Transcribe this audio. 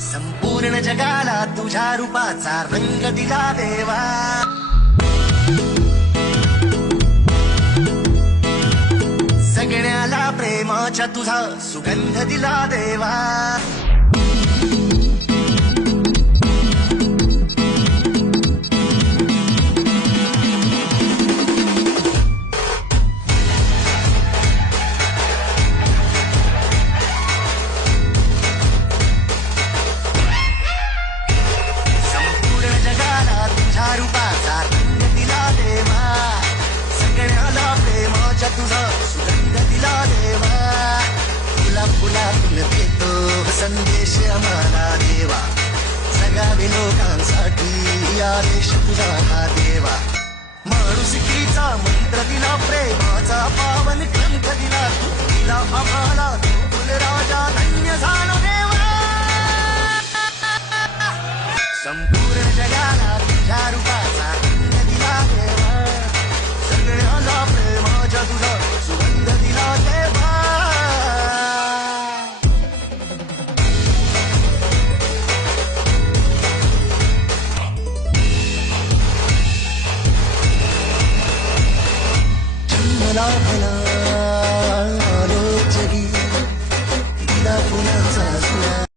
संपूर्ण जगाला तुझ्या रूपाचा रंग दिला देवा. सगळ्याला प्रेमाच्या तुझा सुगंध दिला देवा. रूपाचा रंग दिला देवा. सगळ्याला प्रेमाच्या तुझा सुगंध दिला देवा. फुला फुलातून देतो संदेश आम्हाला देवा. जगावे लोकांसाठी आदेश तुझा हा देवा. माणुसकीचा मंत्र दिला, प्रेमाचा पावन ग्रंथ दिला. तू दिला आम्हाला तो फुलराजा, धन्य झालो देवा. संपूर्ण जगाला तुझ्या रूपाचा रंग दिला देवा. सगळ्याला प्रेमाच्या तुझा सुगंध दिला देवा. जन्मला भला